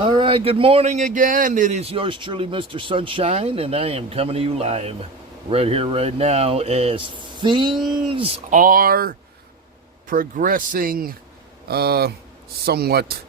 All right, good morning again. It is yours truly, Mr. Sunshine, and I am coming to you live right here, right now, as things are progressing somewhat.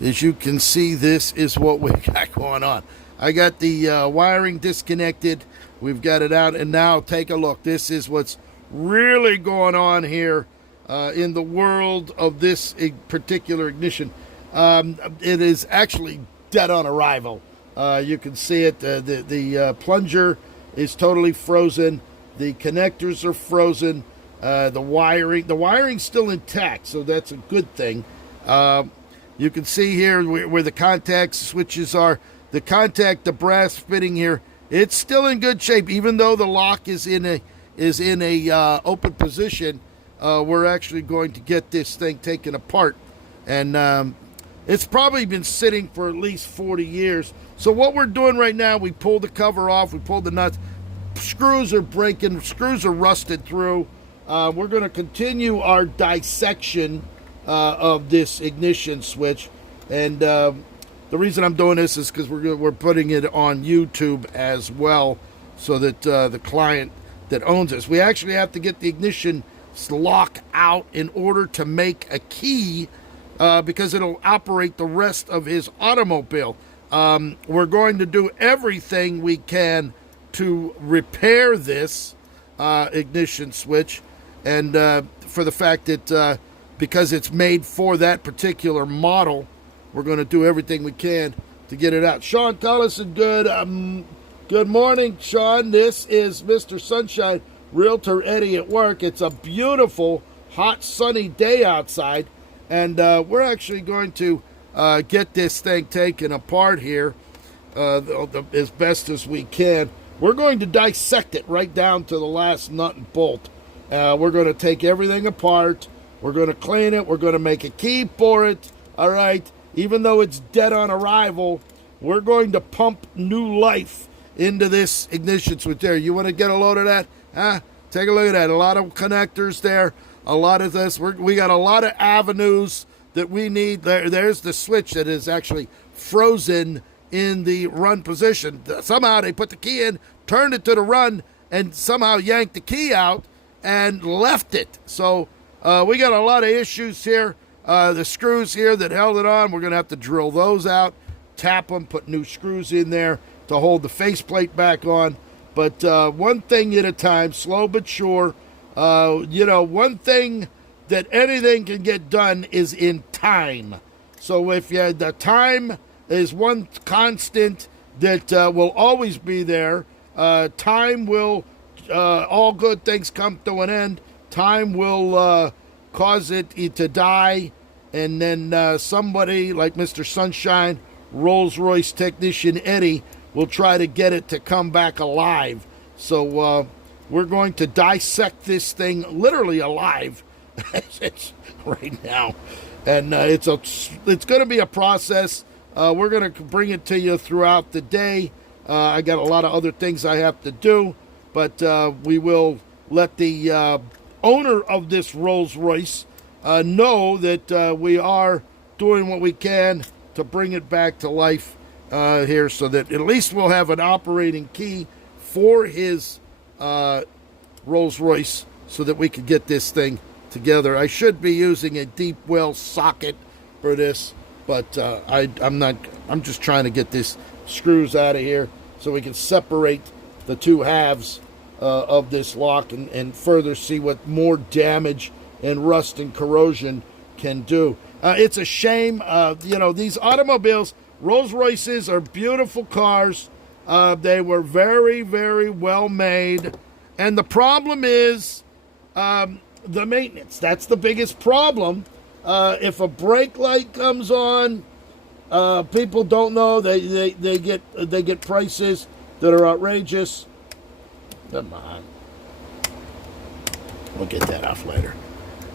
As you can see, this is what we got going on. I got the wiring disconnected. We've got it out, and now take a look. This is what's really going on here in the world of this particular ignition. It is actually dead on arrival. You can see it. The plunger is totally frozen. The connectors are frozen. The wiring's still intact, so that's a good thing. You can see here where the contact switches are. The brass fitting here, it's still in good shape, even though the lock is in a open position. We're actually going to get this thing taken apart, and it's probably been sitting for at least 40 years. So what we're doing right now, we pulled the cover off, we pulled the nuts. Screws are breaking, screws are rusted through. We're going to continue our dissection of this ignition switch. And the reason I'm doing this is because we're putting it on YouTube as well, so that the client that owns this, we actually have to get the ignition lock out in order to make a key, because it'll operate the rest of his automobile. We're going to do everything we can to repair this ignition switch, and for the fact that because it's made for that particular model, we're going to do everything we can to get it out. Sean Collison, good morning, Sean. This is Mr. Sunshine, Realtor Eddy at work. It's a beautiful, hot, sunny day outside. And we're actually going to get this thing taken apart here as best as we can. We're going to dissect it right down to the last nut and bolt. We're going to take everything apart. We're going to clean it. We're going to make a key for it. All right. Even though it's dead on arrival, we're going to pump new life into this ignition switch there. You want to get a load of that? Huh? Take a look at that. A lot of connectors there. A lot of this, we got a lot of avenues that we need. There's the switch that is actually frozen in the run position. Somehow they put the key in, turned it to the run, and somehow yanked the key out and left it. So we got a lot of issues here. The screws here that held it on, we're going to have to drill those out, tap them, put new screws in there to hold the faceplate back on. But one thing at a time, slow but sure. One thing that anything can get done is in time. So if the time is one constant that will always be there, time will, all good things come to an end. Time will cause it to die, and then somebody like Mr. Sunshine, Rolls-Royce technician Eddy, will try to get it to come back alive. So we're going to dissect this thing literally alive right now. And it's going to be a process. We're going to bring it to you throughout the day. I got a lot of other things I have to do, but we will let the owner of this Rolls-Royce know that we are doing what we can to bring it back to life here, so that at least we'll have an operating key for his Rolls-Royce, so that we could get this thing together. I should be using a deep well socket for this, but I'm just trying to get this screws out of here so we can separate the two halves of this lock and further see what more damage and rust and corrosion can do. It's a shame. These automobiles, Rolls-Royces, are beautiful cars. They were very, very well made. And the problem is the maintenance. That's the biggest problem. If a brake light comes on, people don't know. They get prices that are outrageous. Come on. We'll get that off later.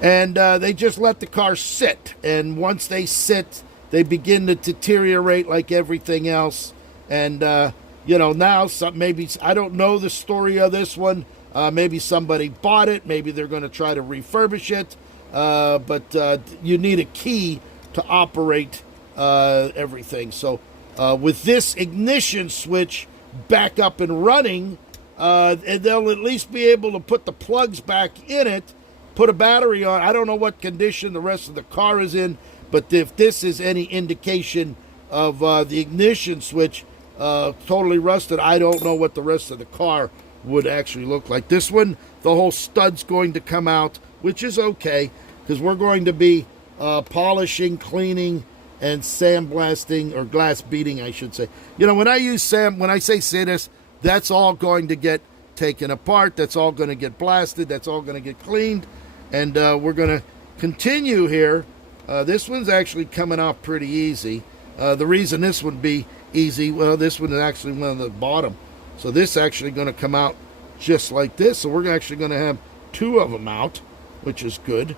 And they just let the car sit. And once they sit, they begin to deteriorate like everything else. And, now maybe, I don't know the story of this one. Maybe somebody bought it. Maybe they're going to try to refurbish it. But you need a key to operate everything. So with this ignition switch back up and running, and they'll at least be able to put the plugs back in it, put a battery on. I don't know what condition the rest of the car is in, but if this is any indication of the ignition switch totally rusted, I don't know what the rest of the car would actually look like. This one, the whole stud's going to come out, which is okay, because we're going to be polishing, cleaning, and sandblasting, or glass beating, I should say. You know, when I say sandus, that's all going to get taken apart. That's all going to get blasted. That's all going to get cleaned. And we're going to continue here. This one's actually coming off pretty easy. The reason this would be easy, well, this one is actually one of the bottom. So this actually going to come out just like this. So we're actually going to have two of them out, which is good.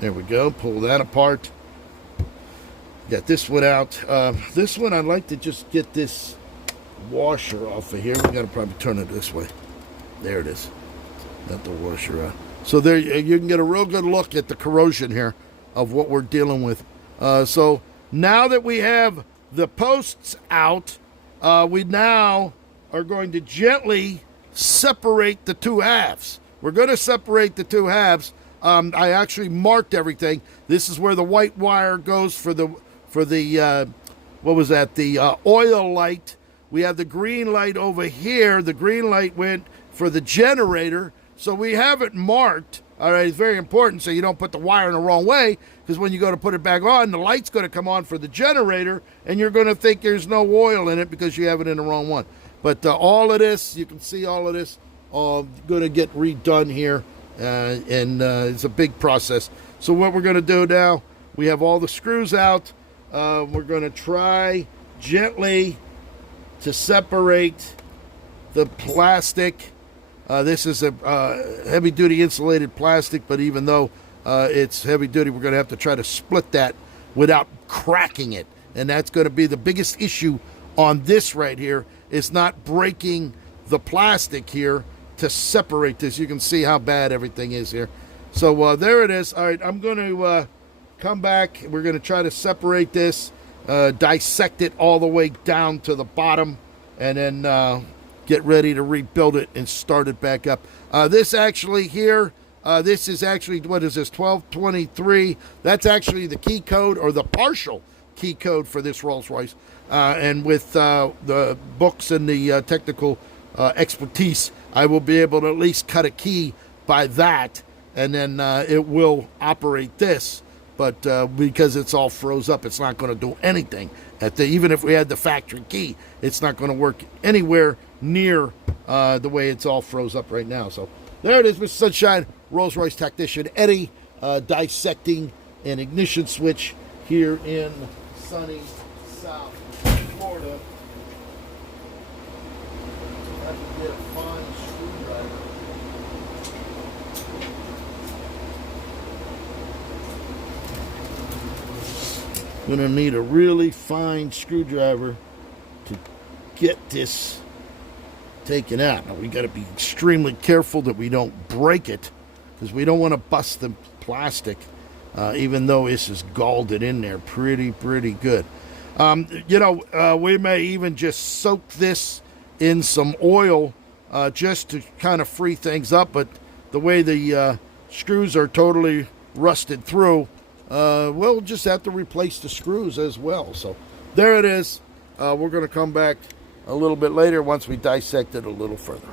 There we go. Pull that apart. Got this one out. This one, I'd like to just get this washer off of here. We got to probably turn it this way. There it is. Got the washer out. So there you can get a real good look at the corrosion here of what we're dealing with. So now that we have the posts out, we now are going to gently separate the two halves. We're going to separate the two halves. I actually marked everything. This is where the white wire goes for the what was that? The oil light. We have the green light over here. The green light went for the generator. So we have it marked. All right, it's very important so you don't put the wire in the wrong way, because when you go to put it back on, the light's going to come on for the generator, and you're going to think there's no oil in it because you have it in the wrong one. But all of this, you can see all of this, going to get redone here, and it's a big process. So what we're going to do now, we have all the screws out. We're going to try gently to separate the plastic. This is a heavy-duty insulated plastic, but even though it's heavy-duty, we're going to have to try to split that without cracking it. And that's going to be the biggest issue on this right here. It's not breaking the plastic here to separate this. You can see how bad everything is here. So there it is. All right, I'm going to come back. We're going to try to separate this, dissect it all the way down to the bottom, and then get ready to rebuild it and start it back up. This actually here, this is actually, what is this, 1223. That's actually the key code, or the partial key code for this Rolls-Royce. And with the books and the technical expertise, I will be able to at least cut a key by that, and then it will operate this. But because it's all froze up, it's not going to do anything. Even if we had the factory key, it's not going to work anywhere near the way it's all froze up right now. So there it is, Mr. Sunshine, Rolls-Royce technician Eddie, dissecting an ignition switch here in sunny South Florida. I have to get a fine screwdriver. I'm going to need a really fine screwdriver to get this taken out. Now, we got to be extremely careful that we don't break it, because we don't want to bust the plastic, even though this is galled in there pretty good. We may even just soak this in some oil just to kind of free things up, but the way the screws are totally rusted through, we'll just have to replace the screws as well. So there it is. We're going to come back a little bit later once we dissect it a little further.